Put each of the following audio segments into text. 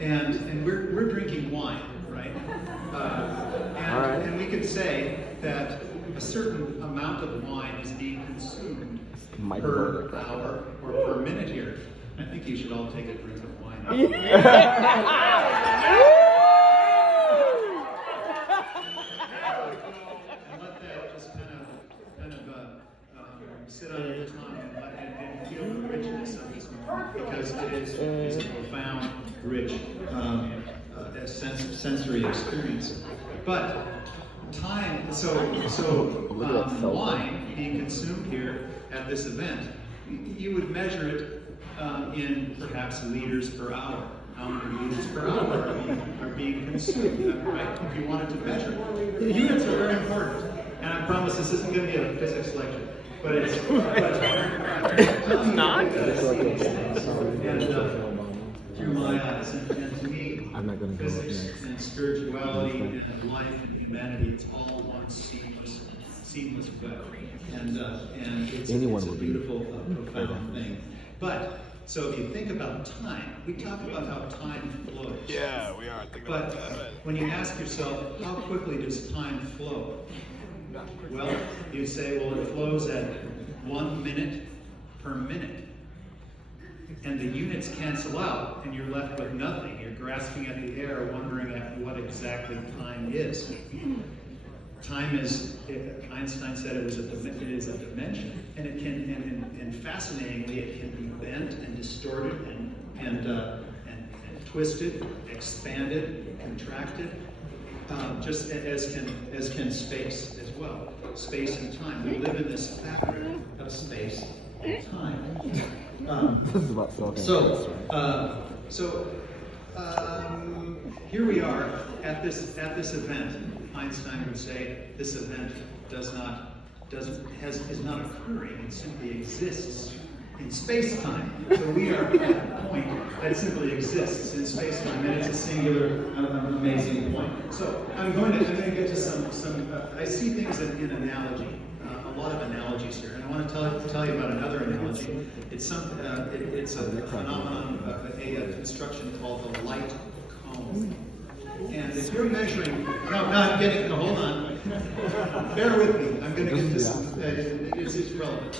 and we're drinking wine, right? And we could say that a certain amount of wine is being consumed per hour or per minute here. I think you should all take a drink of wine. And let that just kind of sit on your tongue and feel the richness of this moment, because it is a profound, rich sensory experience. But time, so wine being consumed here at this event, you would measure it in perhaps liters per hour. How many liters per hour are being consumed, right? If you wanted to measure it. The units are very important. And I promise this isn't going to be a physics lecture, but it's not. And through my eyes, and to me, physics and spirituality and life and humanity, it's all one seamless web. And it's a beautiful, profound thing. But so if you think about time, we talk about how time flows. Yeah, we are thinking about that. But when you ask yourself, how quickly does time flow? Well, you say, well, it flows at 1 minute per minute. And the units cancel out, and you're left with nothing. You're grasping at the air, wondering at what exactly time is. Time is, Einstein said it is a dimension, and it can, and fascinatingly, it can be bent and distorted and twisted, expanded, contracted, just as can space as well. Space and time. We live in this fabric of space and time. This is about Here we are at this event. Einstein would say this event is not occurring. It simply exists in space-time. So we are at a point that simply exists in space-time, and it's a singular, amazing point. So I'm going to get to some. I see things in analogy. A lot of analogies here, and I want to tell you about another analogy. It's a phenomenon, a construction called the light cone. And if you're measuring, hold on. Bear with me. I'm going to get this. It's relevant.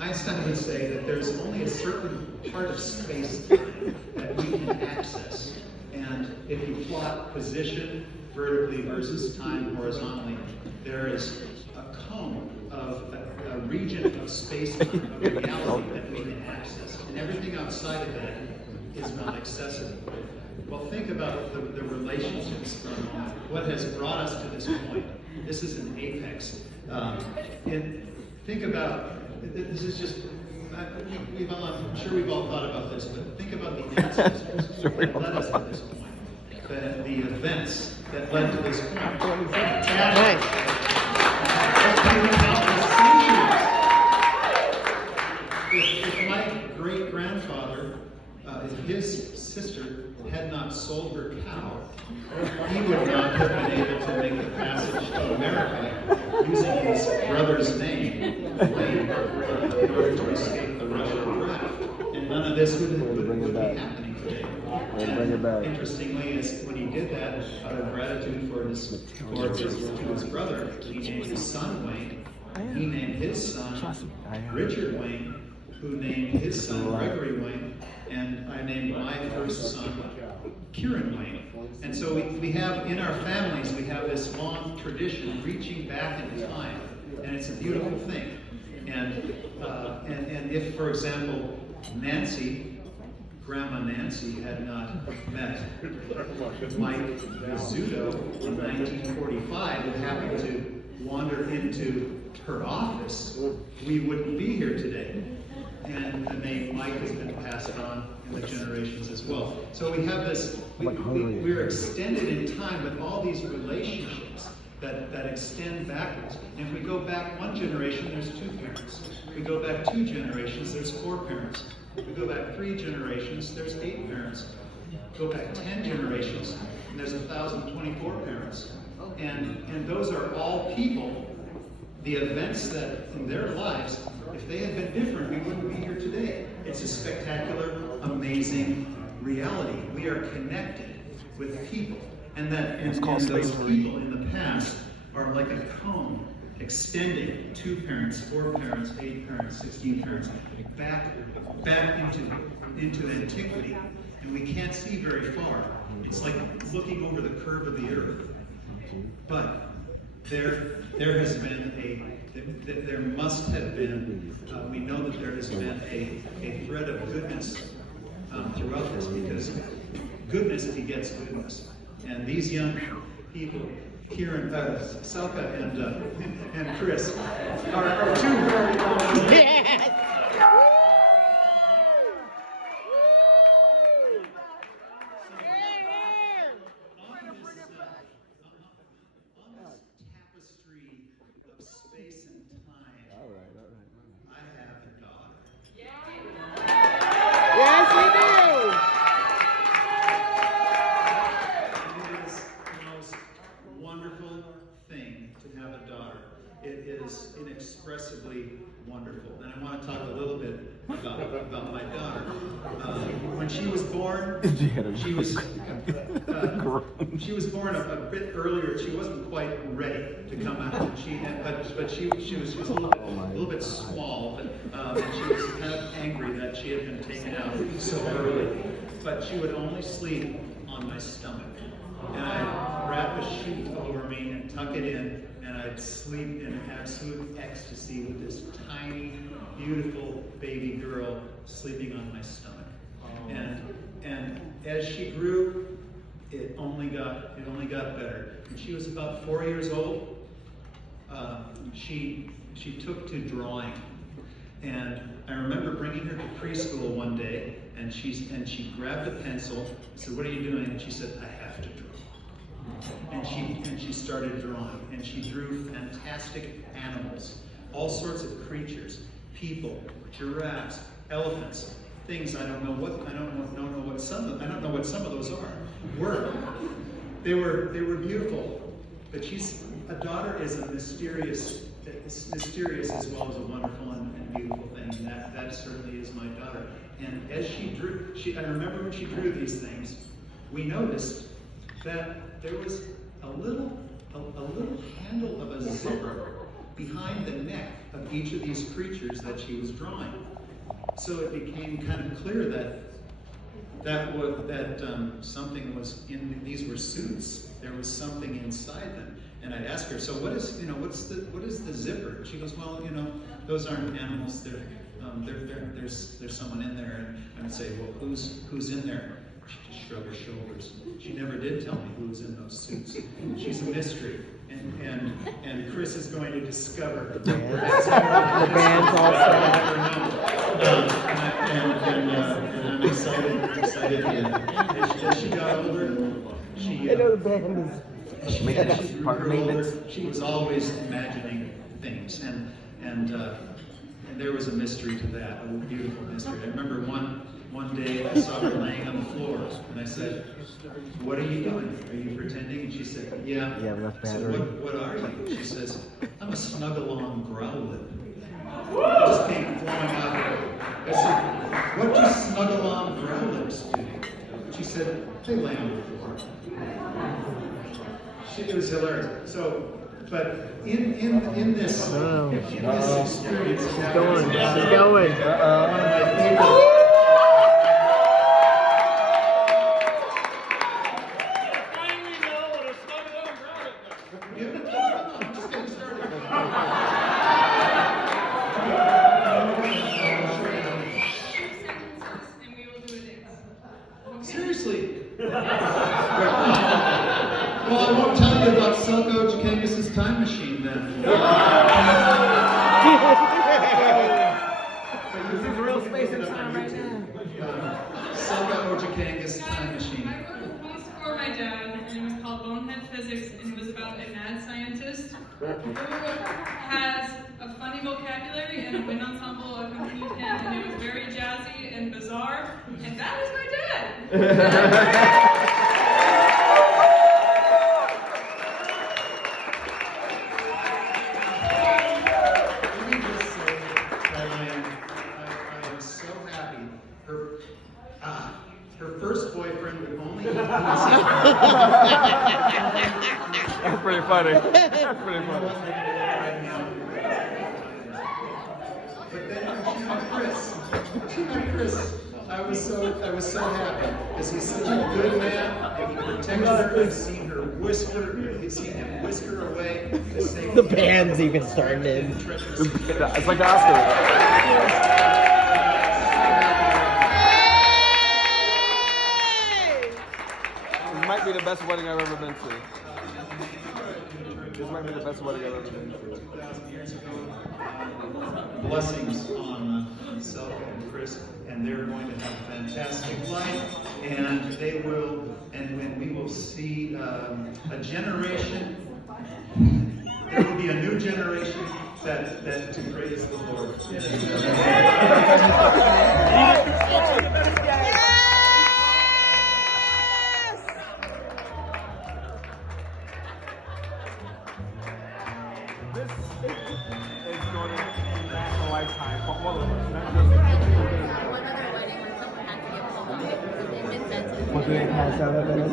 Einstein would say that there's only a certain part of space-time that we can access, and if you plot position vertically versus time horizontally, there is a cone of a region of space-time, of reality that we can access, and everything outside of that is not accessible. Well, think about the relationships for a moment. What has brought us to this point? This is an apex. Think about, this is just, I'm sure we've all thought about this, but think about the ancestors that led us to this point. The events that led to this point. If my great-grandfather, if his sister had not sold her cow, he would not have been able to make the passage to America using his brother's name in order to escape the Russian draft. And none of this would be happening today. And interestingly, is when he did that, out of gratitude to his brother, he named his son Wayne. He named his son Richard Wayne, who named his son Gregory Wayne, and I named my first son Kieran Wayne. And so we have, in our families, we have this long tradition reaching back in time, and it's a beautiful thing. And if, for example, Grandma Nancy had not met Mike Rizzuto in 1945 and happened to wander into her office, we wouldn't be here today. And the name Mike has been passed on in the generations as well. So we have this, we're extended in time with all these relationships that extend backwards. And if we go back one generation, there's 2 parents. If we go back 2 generations, there's 4 parents. If we go back 3 generations, there's 8 parents. Go back 10 generations, and there's 1,024 parents. And those are all people. The events that in their lives, if they had been different, we wouldn't be here today. It's a spectacular, amazing amazing reality. We are connected with people, and those slavery. people in the past are like a cone extending 2 parents, 4 parents, 8 parents, 16 parents, back into antiquity, and we can't see very far. It's like looking over the curve of the earth. But there must have been, we know that there has been a thread of goodness throughout this, because goodness begets goodness. And these young people, Kieran, Salka and Chris, are 2 very tapestry of space and time. All right. I have a daughter. Yes, we It is the most wonderful thing to have a daughter. It is inexpressibly wonderful. And I want to talk a little bit about my daughter. When she was born, she was born a bit earlier. She wasn't quite ready to come out. But she was a little bit small. But she was kind of angry that she had been taken out so early. But she would only sleep on my stomach, and I'd wrap a sheet over me and tuck it in, and I'd sleep in absolute ecstasy with this tiny, beautiful baby girl sleeping on my stomach. And as she grew, it only got better. When she was about 4 years old, she took to drawing, and I remember bringing her to preschool one day, and she grabbed a pencil. I said, "What are you doing?" And she said, "I have to draw." And she started drawing, and she drew fantastic animals, all sorts of creatures, people, giraffes, elephants, things I don't know what some of those were. They were beautiful, but a daughter is a mysterious as well as a wonderful and beautiful thing, and that certainly is my daughter. And as she drew, I remember when she drew these things, we noticed that there was a little handle of a zipper behind the neck of each of these creatures that she was drawing. So it became kind of clear that something was in. These were suits. There was something inside them. And I'd ask her, "So what is the zipper?" And she goes, "Well, those aren't animals. There's someone in there." And I would say, "Well, who's in there?" She just shrugged her shoulders. She never did tell me who was in those suits. She's a mystery. And Chris is going to discover. The band's all set and I'm excited. As she got older, she grew older. She was always imagining things, and there was a mystery to that, a beautiful mystery. I remember one day I saw her laying on the floor, and I said, "What are you doing? Are you pretending?" And she said, "Yeah." I said, what are you? She says, "I'm a snuggle-on growlithe." It just came flowing out of her. I said, "What do snuggle-on growlithes do?" She said, "They lay on the floor." It was hilarious. So, but in this experience, She's going. one of my favorite. I'm just getting started. Seriously. Well, I won't tell you about Salka Ojikangis's time machine then. This is real space and time right now. Salka Ojikangis's time machine. I wrote a piece for my dad, and it was called Bonehead Physics, and it was about a mad scientist who has a funny vocabulary and a wind ensemble accompanied him, and it was very jazzy and bizarre, and that is my dad! Her first boyfriend would only That's pretty funny. That's pretty funny. But then when she met Chris, I was so happy because he's such a good man. He protects her. I've seen her whisper. I've seen him whisker away. The band's even starting in. It's like the Oscars. This might be the best wedding I've ever been to. This might be the best wedding I've ever been to. 2,000 years ago. Blessings on Selka and Chris, and they're going to have a fantastic life, and they will, and when we will see a generation, there will be a new generation that to praise the Lord. This is going to last a lifetime for all of us. Not just One other wedding when someone had to give a whole because they meant that to the We're doing pass out of it.